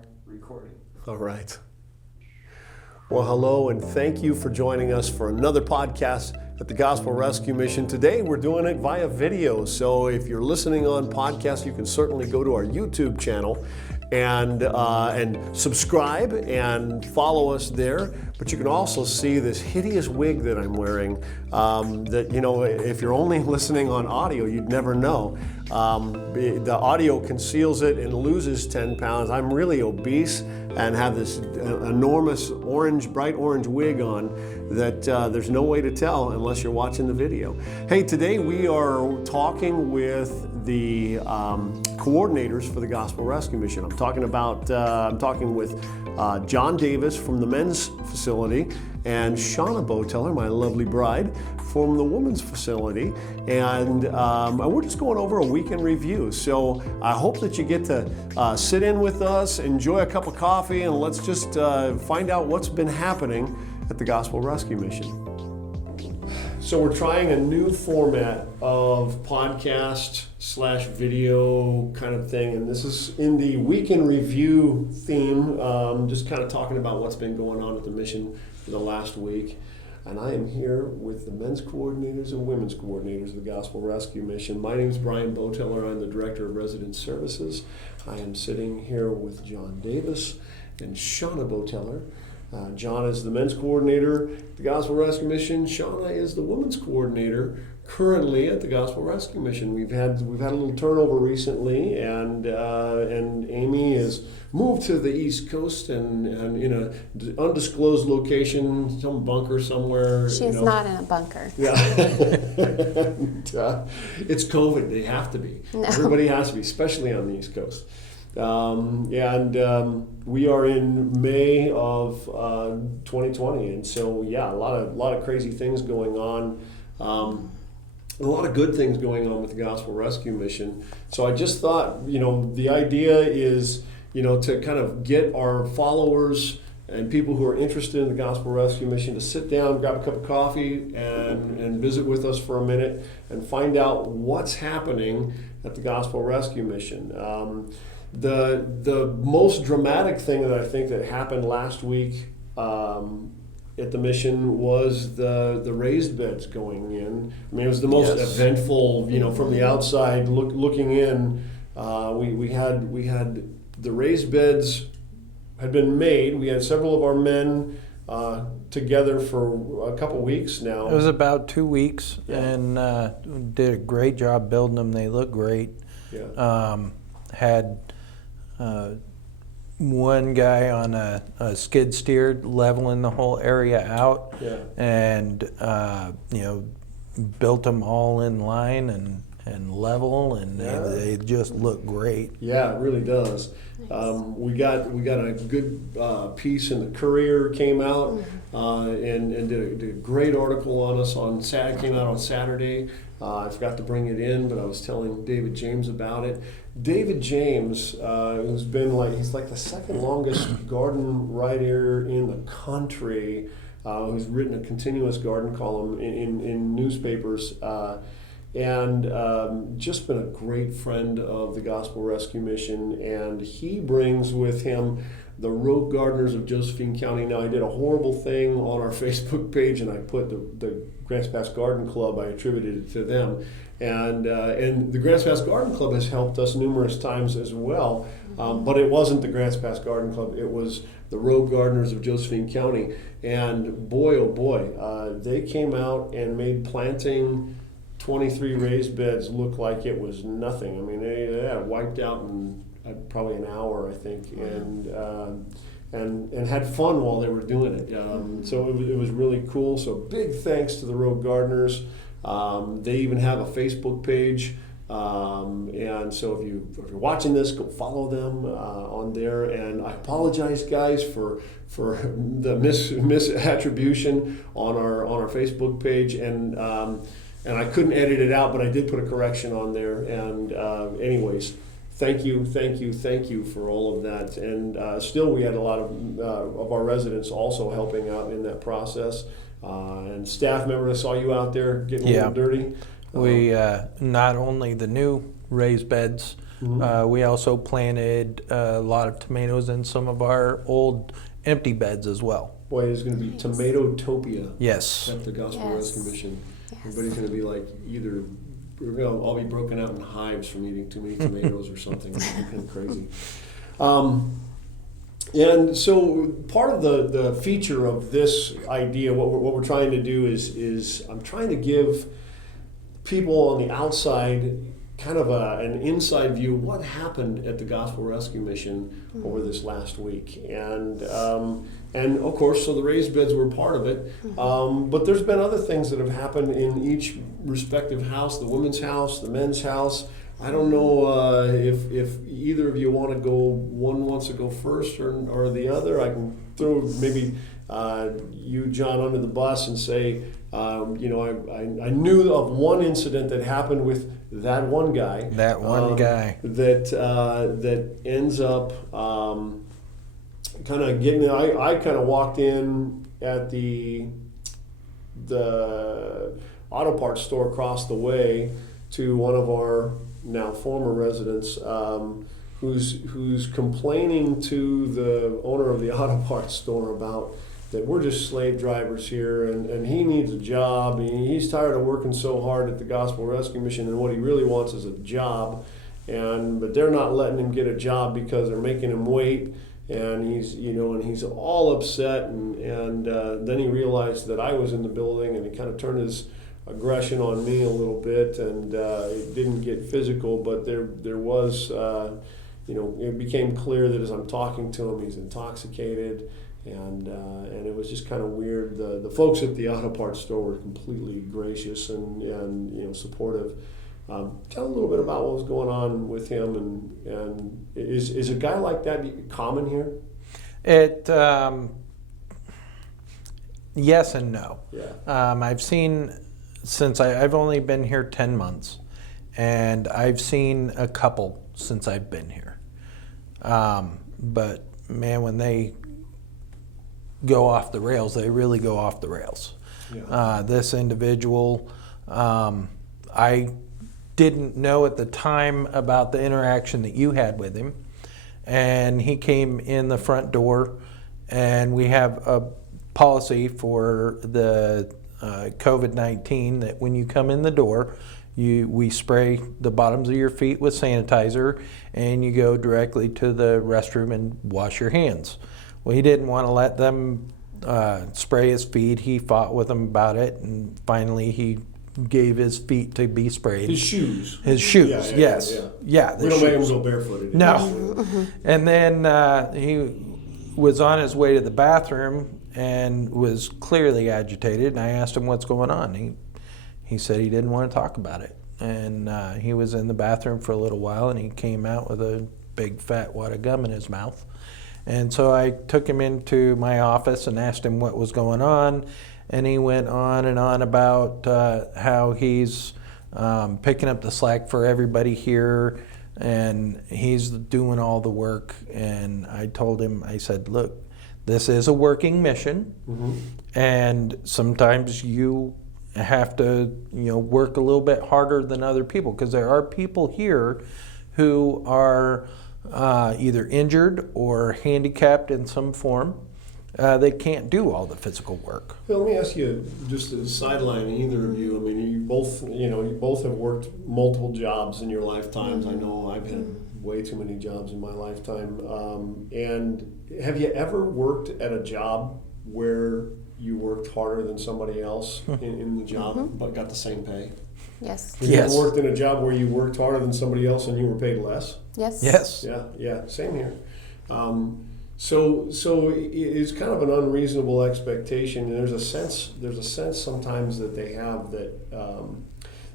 are recording. All right. Well, hello, and thank you for joining us for another podcast at the Gospel Rescue Mission. Today, we're doing it via video. So if you're listening on podcast, you can certainly go to our YouTube channel and subscribe and follow us there. But you can also see this hideous wig that I'm wearing that, you know, if you're only listening on audio, you'd never know. The audio conceals it and loses 10 pounds. I'm really obese and have this enormous bright orange wig on that there's no way to tell unless you're watching the video. Hey, today we are talking with the coordinators for the Gospel Rescue Mission. I'm talking with John Davis from the men's facility and Shonna Boteller, my lovely bride, from the women's facility. And we're just going over a weekend review. So I hope that you get to sit in with us, enjoy a cup of coffee, and let's just find out what's been happening at the Gospel Rescue Mission. So we're trying a new format of podcast/video kind of thing, and this is in the weekend review theme, just kind of talking about what's been going on at the mission for the last week. And I am here with the men's coordinators and women's coordinators of the Gospel Rescue Mission. My name is Brian Boteller. I'm the Director of Resident Services. I am sitting here with John Davis and Shonna Boteller. John is the men's coordinator at the Gospel Rescue Mission. Shonna is the women's coordinator currently at the Gospel Rescue Mission. We've had a little turnover recently, and Amy has moved to the East Coast and in an undisclosed location, some bunker somewhere. She's not in a bunker. Yeah. It's COVID. They have to be. No. Everybody has to be, especially on the East Coast. We are in May of 2020, and so yeah, a lot of crazy things going on. A lot of good things going on with the Gospel Rescue Mission. So I just thought, the idea is, to kind of get our followers and people who are interested in the Gospel Rescue Mission to sit down, grab a cup of coffee, and visit with us for a minute and find out what's happening at the Gospel Rescue Mission. The most dramatic thing that I think that happened last week at the mission was the raised beds going in. I mean, it was the most eventful, from the outside looking in. We had the raised beds had been made. We had several of our men together for a couple weeks now. It was about 2 weeks, and did a great job building them. They look great. Yeah. Had one guy on a skid steer leveling the whole area out, and built them all in line and level, and they just look great. Yeah, it really does. We got a good piece in the Courier came out and did a great article on us on Saturday. Came out on Saturday. I forgot to bring it in, but I was telling David James about it. David James, who's been he's like the second longest garden writer in the country, who's written a continuous garden column in newspapers, and just been a great friend of the Gospel Rescue Mission. And he brings with him the Rogue Gardeners of Josephine County. Now, I did a horrible thing on our Facebook page, and I put the Grants Pass Garden Club, I attributed it to them. And the Grants Pass Garden Club has helped us numerous times as well. But it wasn't the Grants Pass Garden Club, it was the Rogue Gardeners of Josephine County. And boy, oh boy, they came out and made planting 23 raised beds look like it was nothing. I mean, they had wiped out in probably an hour, I think, and had fun while they were doing it. So it was really cool. So big thanks to the Rogue Gardeners. They even have a Facebook page, and so if you're watching this, go follow them on there. And I apologize, guys, for the misattribution on our Facebook page, and I couldn't edit it out, but I did put a correction on there. And anyways, thank you for all of that. And still, we had a lot of our residents also helping out in that process. And staff members, I saw you out there getting a little dirty. We not only the new raised beds We also planted a lot of tomatoes in some of our old empty beds as well. Boy, it's going to be Tomato-topia Yes. at the Gospel Yes. Rescue Mission. Yes. Everybody's going to be like either we're going to all be broken out in hives from eating too many tomatoes or something. It's kind of crazy. And so part of the feature of this idea, what we're trying to do is I'm trying to give people on the outside kind of an inside view of what happened at the Gospel Rescue Mission over this last week. And of course, so the raised beds were part of it. But there's been other things that have happened in each respective house, the women's house, the men's house. I don't know if either of you want to go, one wants to go first or the other. I can throw maybe you, John, under the bus and say, I knew of one incident that happened with that one guy. That one guy. That ends up kind of getting, I kind of walked in at the auto parts store across the way to one of our now former residents who's complaining to the owner of the auto parts store about that we're just slave drivers here and he needs a job and he's tired of working so hard at the Gospel Rescue Mission and what he really wants is a job but they're not letting him get a job because they're making him wait and he's all upset and then he realized that I was in the building and he kind of turned his aggression on me a little bit and it didn't get physical but there was it became clear that as I'm talking to him he's intoxicated and it was just kind of weird. The folks at the auto parts store were completely gracious and supportive. Tell a little bit about what was going on with him and is a guy like that common here? It yes and no. Yeah. I've seen since I've only been here 10 months, and I've seen a couple since I've been here. But man, when they go off the rails, they really go off the rails. Yeah. This individual, I didn't know at the time about the interaction that you had with him, and he came in the front door, and we have a policy for the COVID-19 that when you come in the door, we spray the bottoms of your feet with sanitizer and you go directly to the restroom and wash your hands. Well, he didn't want to let them spray his feet. He fought with them about it and finally he gave his feet to be sprayed. His shoes. His shoes, Yeah, yes. Yeah, we don't make him go barefooted. no. And then he was on his way to the bathroom and was clearly agitated. And I asked him what's going on. He said he didn't want to talk about it. And he was in the bathroom for a little while and he came out with a big fat wad of gum in his mouth. And so I took him into my office and asked him what was going on. And he went on and on about how he's picking up the slack for everybody here and he's doing all the work. And I told him, I said, look, this is a working mission, and sometimes you have to, work a little bit harder than other people because there are people here who are either injured or handicapped in some form. They can't do all the physical work. Well, let me ask you, just as a sideline, either of you. I mean, you both have worked multiple jobs in your lifetimes. I know I've had way too many jobs in my lifetime. And have you ever worked at a job where you worked harder than somebody else in the job, but got the same pay? Yes. Have you ever worked in a job where you worked harder than somebody else and you were paid less? Yes. Yes. Yeah, same here. So it's kind of an unreasonable expectation, and there's a sense sometimes that they have that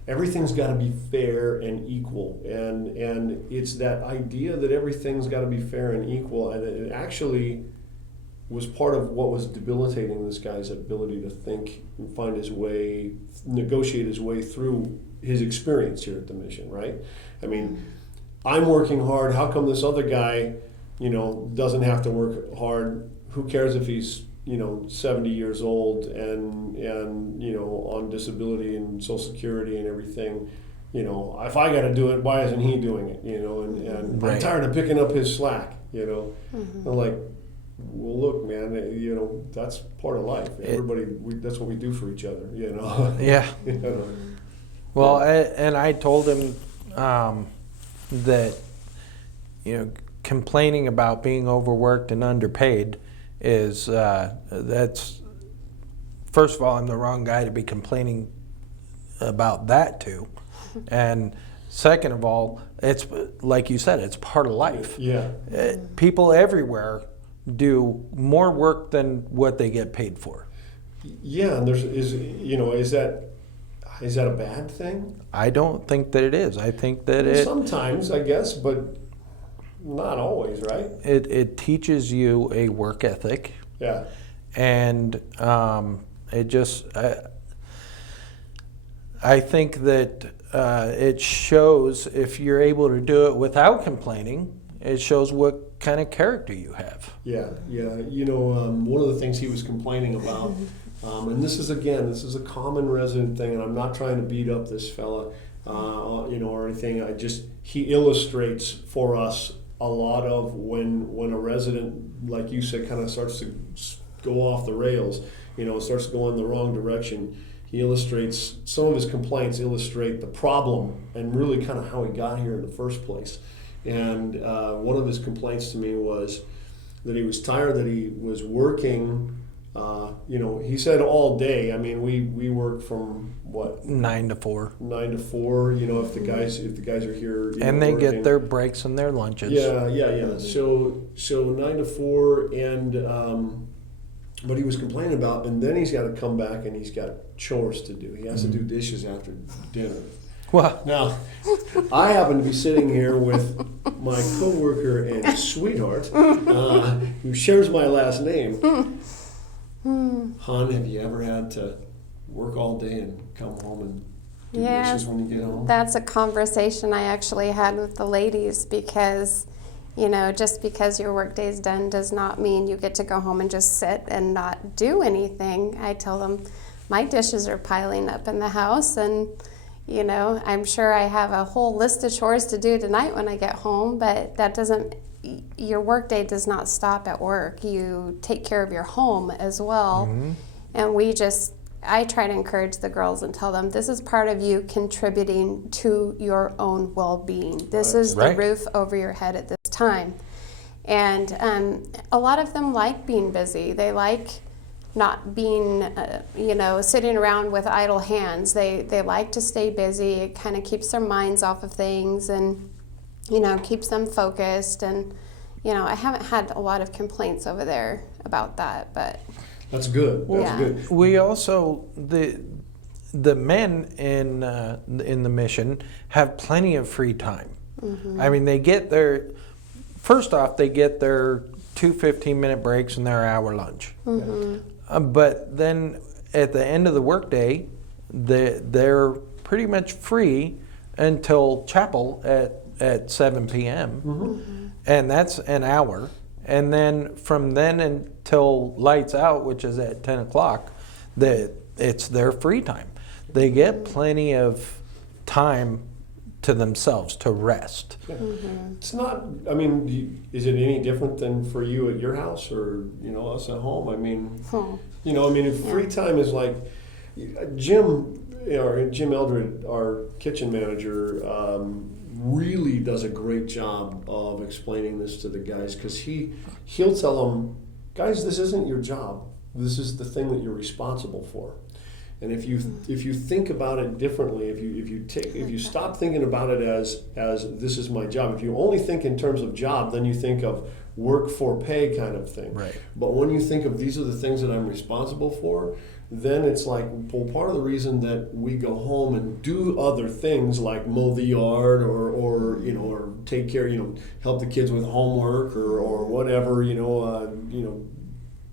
everything's got to be fair and equal, and it's that idea that everything's got to be fair and equal, and it actually was part of what was debilitating this guy's ability to think and find his way, negotiate his way through his experience here at the mission, right? I mean, I'm working hard. How come this other guy, doesn't have to work hard? Who cares if he's, 70 years old and on disability and Social Security and everything? you know, if I got to do it, why isn't he doing it? You know, and I'm Right. tired of picking up his slack. You know, I'm like, well, look, man, you know, that's part of life. Everybody, that's what we do for each other. You know. Yeah. You know? Well, and I told him that, you know, complaining about being overworked and underpaid is that's, first of all, I'm the wrong guy to be complaining about that to, and second of all, it's like you said, it's part of life. Yeah. People everywhere do more work than what they get paid for. Yeah, and is that a bad thing? I don't think that it is. I think that Well, sometimes, I guess, but not always, right? it teaches you a work ethic, Yeah. and it just I think that it shows, if you're able to do it without complaining, it shows what kind of character you have. Yeah, yeah. You know, one of the things he was complaining about, and this is a common resident thing, and I'm not trying to beat up this fella, you know, or anything. He illustrates for us a lot of when a resident, like you said, kind of starts to go off the rails, you know, starts to go in the wrong direction. He illustrates, some of his complaints illustrate the problem and really kind of how he got here in the first place. And one of his complaints to me was that he was tired, that he was working, you know, he said all day. I mean, we work from what? 9 to 4. 9 to 4, you know, if the guys are here. You And know, they working. get their breaks and their lunches. Yeah. So 9 to 4, and but he was complaining about, and then he's got to come back and he's got chores to do. He has to do dishes after dinner. Well, Now, I happen to be sitting here with my coworker and sweetheart, who shares my last name. Hon, have you ever had to work all day and come home and do dishes when you get home? That's a conversation I actually had with the ladies, because, you know, just because your workday is done does not mean you get to go home and just sit and not do anything. I tell them my dishes are piling up in the house, and, you know, I'm sure I have a whole list of chores to do tonight when I get home, but that doesn't, your workday does not stop at work. You take care of your home as well. And I try to encourage the girls and tell them this is part of you contributing to your own well-being. This is the roof over your head at this time. And a lot of them like being busy. They like not being, you know, sitting around with idle hands. They like to stay busy. It kind of keeps their minds off of things, and, you know, keeps them focused. And, you know, I haven't had a lot of complaints over there about that, but That's good. That's Yeah. good. we also, the men in the mission have plenty of free time. I mean, they get their 2 15-minute breaks and their hour lunch. But then at the end of the workday, they're pretty much free until chapel at 7 p.m. And that's an hour. And then from then until lights out, which is at 10 o'clock, it's their free time. They get plenty of time to themselves to rest. It's not, I mean, is it any different than for you at your house or, you know, us at home? I mean, you know, I mean, if free time is like, Jim Eldred, our kitchen manager, really does a great job of explaining this to the guys, because he'll tell them, guys, this isn't your job. This is the thing that you're responsible for. And if you think about it differently, if you stop thinking about it as this is my job, if you only think in terms of job, then you think of work for pay kind of thing. Right. But when you think of these are the things that I'm responsible for, then it's like, well, part of the reason that we go home and do other things like mow the yard or you know, or take care, you know, help the kids with homework or whatever, you know,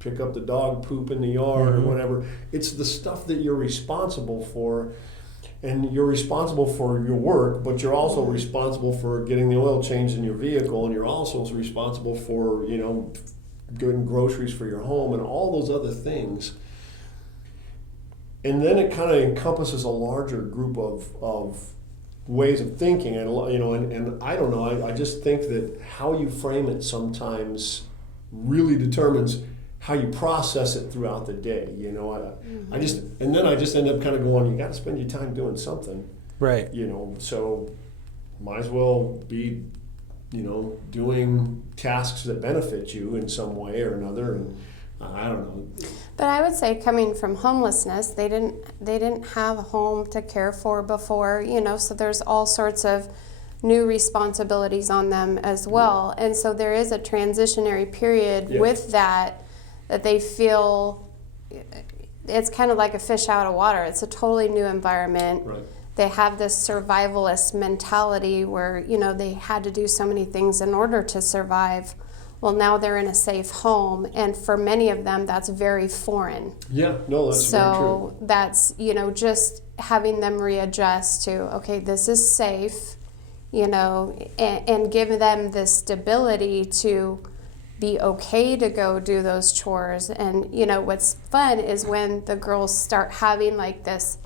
pick up the dog poop in the yard or whatever. It's the stuff that you're responsible for, and you're responsible for your work, but you're also responsible for getting the oil changed in your vehicle, and you're also responsible for, you know, getting groceries for your home and all those other things. And then it kind of encompasses a larger group of ways of thinking, and and I don't know. I just think that how you frame it sometimes really determines how you process it throughout the day. I just end up kind of going, you got to spend your time doing something, Right. So might as well be, doing tasks that benefit you in some way or another, and I don't know. But I would say, coming from homelessness, they didn't have a home to care for before, so there's all sorts of new responsibilities on them as well. And so there is a transitionary period with that they feel it's kind of like a fish out of water. It's a totally new environment. Right. They have this survivalist mentality where, they had to do so many things in order to survive. Well, now they're in a safe home, and for many of them, that's very foreign. Yeah, no, that's very true. So that's, just having them readjust to, okay, this is safe, and give them the stability to be okay to go do those chores. And, what's fun is when the girls start having like this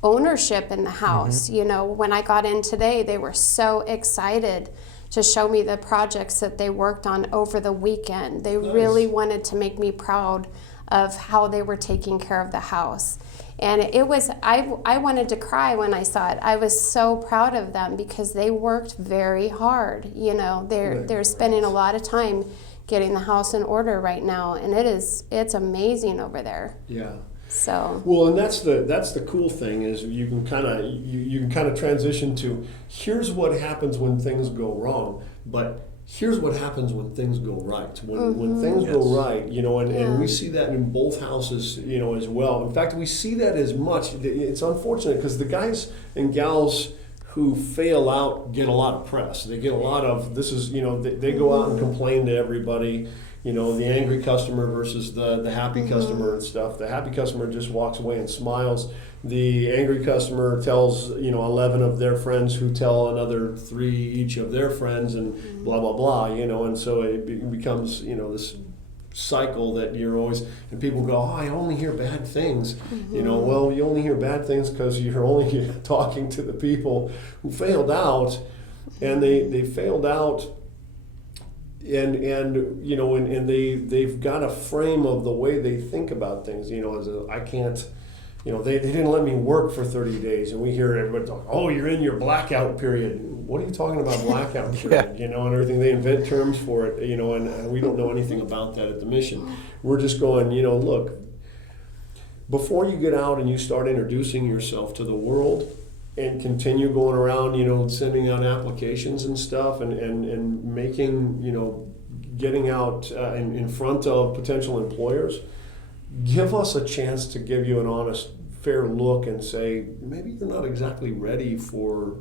ownership in the house. When I got in today, they were so excited to show me the projects that they worked on over the weekend. They really wanted to make me proud of how they were taking care of the house. And it was, I wanted to cry when I saw it. I was so proud of them because they worked very hard. They're spending a lot of time getting the house in order right now, and it's amazing over there. Yeah. So. Well, and that's the cool thing is you can kind of transition to here's what happens when things go wrong, but here's what happens when things go right. When things go right, and we see that in both houses, as well. In fact, we see that as much. It's unfortunate because the guys and gals who fail out get a lot of press. They get a lot of they go out and complain to everybody. The angry customer versus the happy customer and stuff. The happy customer just walks away and smiles. The angry customer tells 11 of their friends, who tell another 3 each of their friends, and blah blah blah. And so it becomes this cycle that you're always, and people go, oh, I only hear bad things. Well, you only hear bad things because you're only talking to the people who failed out, and they failed out. And they've got a frame of the way they think about things. I can't. They didn't let me work for 30 days, and we hear everybody talk, oh, you're in your blackout period. What are you talking about blackout period? And everything. They invent terms for it. And we don't know anything about that at the mission. We're just going. Look, before you get out and you start introducing yourself to the world, and continue going around, sending out applications and stuff, and making, getting out in front of potential employers, give us a chance to give you an honest, fair look and say, maybe you're not exactly ready for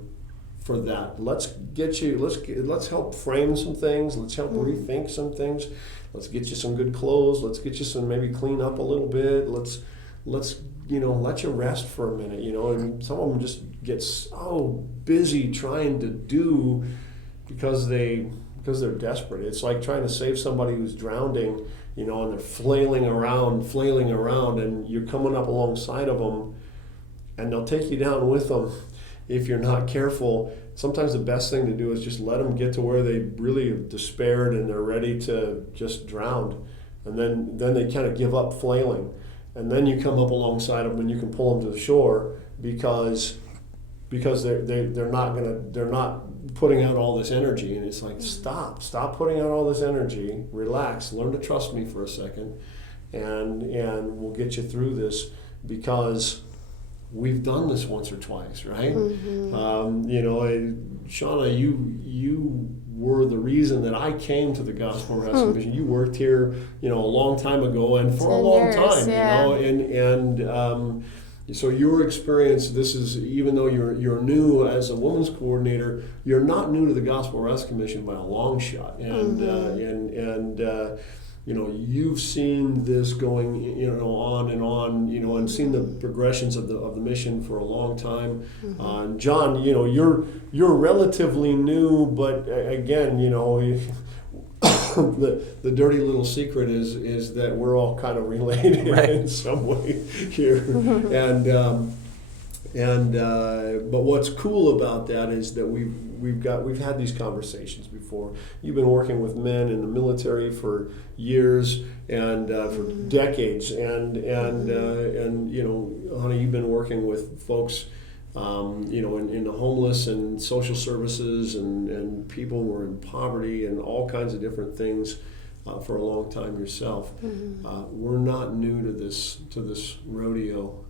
that. Let's help frame some things. Let's help rethink some things. Let's get you some good clothes. Let's get you some, maybe clean up a little bit. Let's let you rest for a minute, and some of them just get so busy trying to do because they're desperate. It's like trying to save somebody who's drowning, and they're flailing around, and you're coming up alongside of them, and they'll take you down with them if you're not careful. Sometimes the best thing to do is just let them get to where they really have despaired and they're ready to just drown, and then they kind of give up flailing. And then you come up alongside them when you can pull them to the shore because they're not putting out all this energy, and it's like stop putting out all this energy, relax, learn to trust me for a second, and we'll get you through this because we've done this once or twice, right? Shonna, you were the reason that I came to the Gospel Rescue Mission. You worked here, a long time ago, and for a long time, and so your experience. This is, even though you're new as a women's coordinator, you're not new to the Gospel Rescue Mission by a long shot, and you've seen this going, on and on, and seen the progressions of the mission for a long time. John, you're relatively new, but again, the dirty little secret is that we're all kind of related in some way here, And but what's cool about that is that we've had these conversations before. You've been working with men in the military for years and for decades, and you know, honey, you've been working with folks, you know, in the homeless and social services and people who are in poverty and all kinds of different things. For a long time yourself, we're not new to this rodeo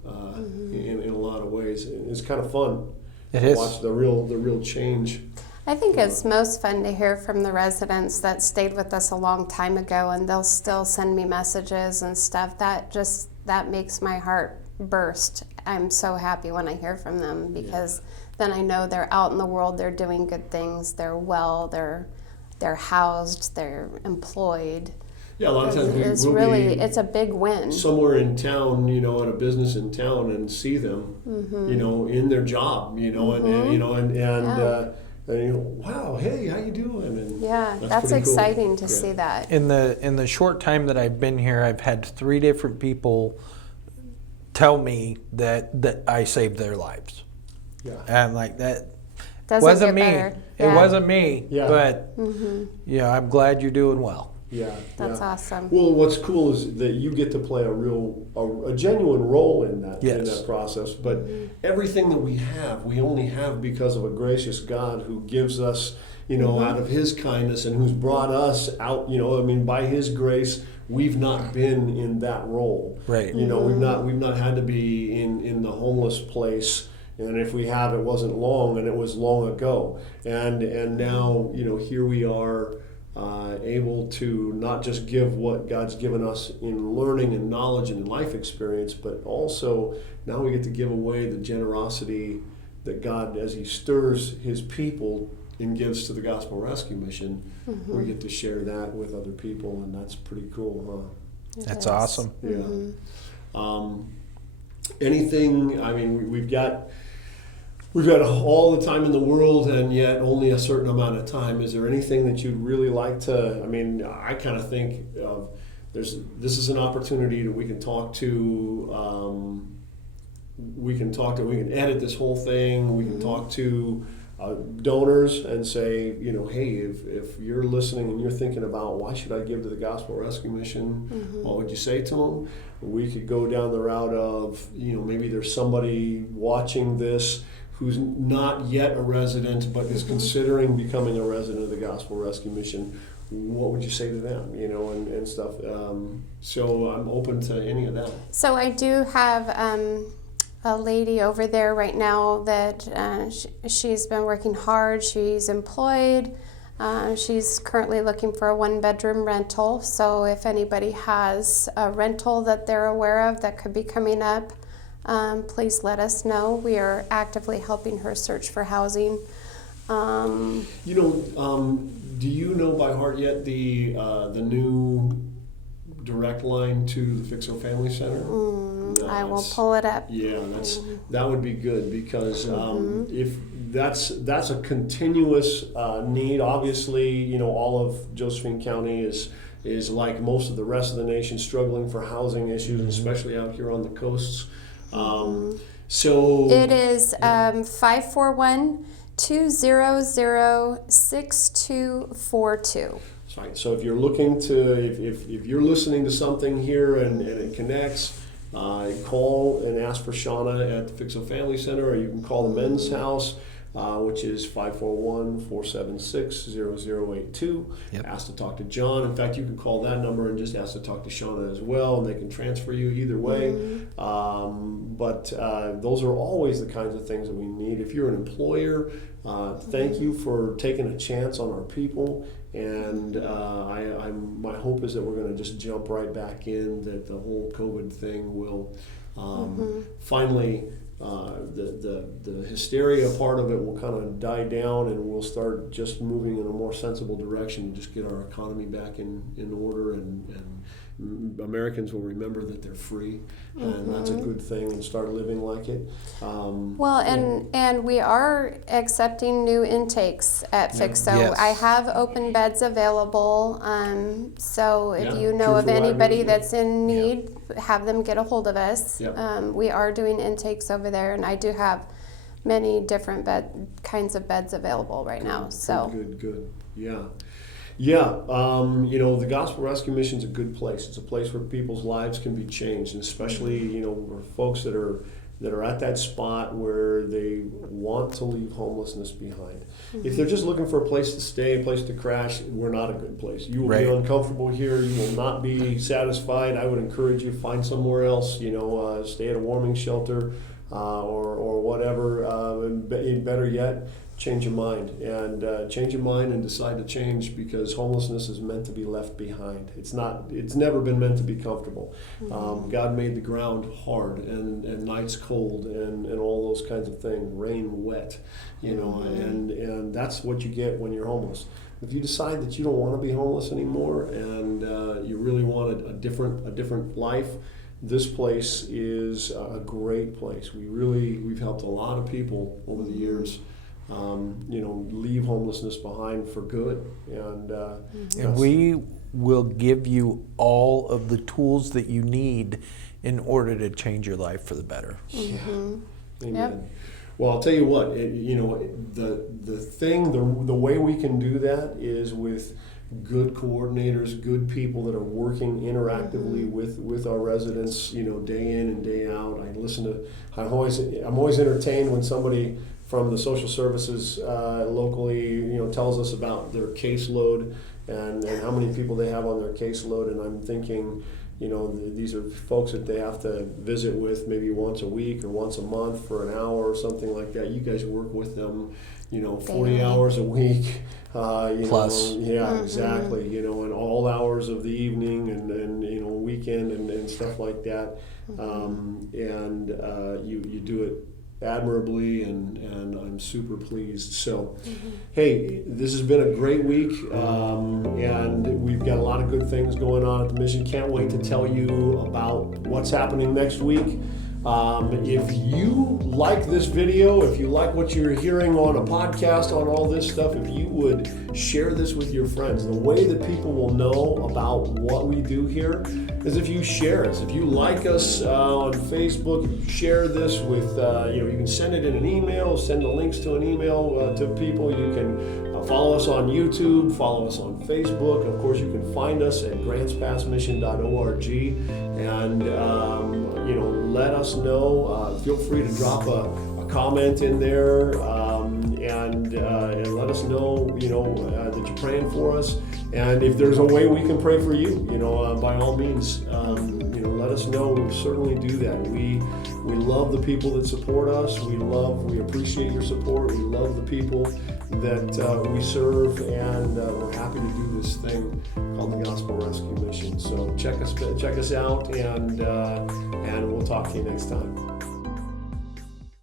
in a lot of ways. It's kind of fun It to is. watch the real change. I think it's most fun to hear from the residents that stayed with us a long time ago, and they'll still send me messages and stuff. That makes my heart burst. I'm so happy when I hear from them, because then I know they're out in the world, they're doing good things, they're well, they're housed, they're employed. Yeah, a lot of times It's a big win. somewhere in town, you know, at a business in town, and see them, you know, in their job, you know, and you know, and you know, wow, hey, how you doing? And Yeah, that's pretty cool. exciting to see that. In the short time that I've been here, I've had 3 different people tell me that I saved their lives. Yeah. And I'm like, that Doesn't wasn't get me. better. It Yeah. wasn't me. Yeah. But yeah, I'm glad you're doing well. Yeah, That's yeah. awesome. Well, what's cool is that you get to play a genuine role in that Yes. process. But everything that we only have because of a gracious God who gives us, you know, out of His kindness, and who's brought us out. You know, I mean, by His grace, we've not been in that role. Right. You know, we've not had to be in the homeless place. And if we have, it wasn't long, and it was long ago. And now, you know, here we are, able to not just give what God's given us in learning and knowledge and life experience, but also now we get to give away the generosity that God, as He stirs His people and gives to the Gospel Rescue Mission, we get to share that with other people, and that's pretty cool, huh? That's awesome. Yeah. Anything? I mean, we've got all the time in the world, and yet only a certain amount of time. Is there anything that you'd really like to? I mean, I kind of think of this is an opportunity that we can talk to. We can edit this whole thing. We can talk to donors and say, you know, hey, if you're listening and you're thinking about why should I give to the Gospel Rescue Mission, what would you say to them? We could go down the route of, you know, maybe there's somebody watching this who's not yet a resident but is considering becoming a resident of the Gospel Rescue Mission. What would you say to them, you know, and stuff? So I'm open to any of that. So I do have a lady over there right now that she's been working hard. She's employed. She's currently looking for a 1-bedroom rental. So if anybody has a rental that they're aware of that could be coming up, please let us know. We are actively helping her search for housing. You know, do you know by heart yet the new direct line to the Fixo Family Center? I will pull it up. Yeah, that would be good, because if that's a continuous need. Obviously, you know, all of Josephine County is like most of the rest of the nation, struggling for housing issues, especially out here on the coasts. So It is 541-200-6242. Right. So if you're looking to, if you're listening to something here and it connects, call and ask for Shonna at the Fixo Family Center, or you can call the Men's House, which is 541-476-0082. Yep. Ask to talk to John. In fact, you can call that number and just ask to talk to Shonna as well, and they can transfer you either way. But those are always the kinds of things that we need. If you're an employer, thank you for taking a chance on our people. And my hope is that we're going to just jump right back in, that the whole COVID thing will finally, the hysteria part of it will kind of die down, and we'll start just moving in a more sensible direction, just get our economy back in order and Americans will remember that they're free, and that's a good thing, and start living like it. Well, and we are accepting new intakes at Fix. So Yes. I have open beds available. So if Yeah, you know true of for anybody libraries, that's in need, have them get a hold of us. Yep. We are doing intakes over there, and I do have many different kinds of beds available right now. So Good. Yeah, the Gospel Rescue Mission's a good place. It's a place where people's lives can be changed, and especially, for folks that are at that spot where they want to leave homelessness behind. If they're just looking for a place to stay, a place to crash, we're not a good place. You will be Right. uncomfortable here. You will not be satisfied. I would encourage you to find somewhere else, stay at a warming shelter, or whatever, and better yet, change your mind and decide to change, because homelessness is meant to be left behind. It's never been meant to be comfortable. God made the ground hard and nights cold and all those kinds of things, rain wet, and that's what you get when you're homeless. If you decide that you don't want to be homeless anymore, and you really want a different life, this place is a great place. We've helped a lot of people over the years, leave homelessness behind for good. And we will give you all of the tools that you need in order to change your life for the better. Yeah. Amen. Yep. Well, I'll tell you what, the way we can do that is with good coordinators, good people that are working interactively with our residents, day in and day out. I'm always entertained when somebody from the social services locally, tells us about their caseload and how many people they have on their caseload, and I'm thinking, these are folks that they have to visit with maybe once a week or once a month for an hour or something like that. You guys work with them, 40 hours a week. Plus. Yeah, exactly. And all hours of the evening and weekend and stuff like that. You do it admirably, and I'm super pleased. So, hey, this has been a great week, and we've got a lot of good things going on at the mission. Can't wait to tell you about what's happening next week. If you like this video, if you like what you're hearing on a podcast on all this stuff, if you would share this with your friends. The way that people will know about what we do here is if you share us. If you like us on Facebook, if you share this with, you can send it in an email, send the links to an email to people. You can follow us on YouTube, follow us on Facebook. Of course, you can find us at grantspassmission.org, and let us know. Feel free to drop a comment in there, and let us know, that you're praying for us. And if there's a way we can pray for you, by all means, let us know. We'll certainly do that. We love the people that support us. We appreciate your support. We love the people that we serve, and we're happy to do this thing called the Gospel Rescue Mission. So check us out, and we'll talk to you next time.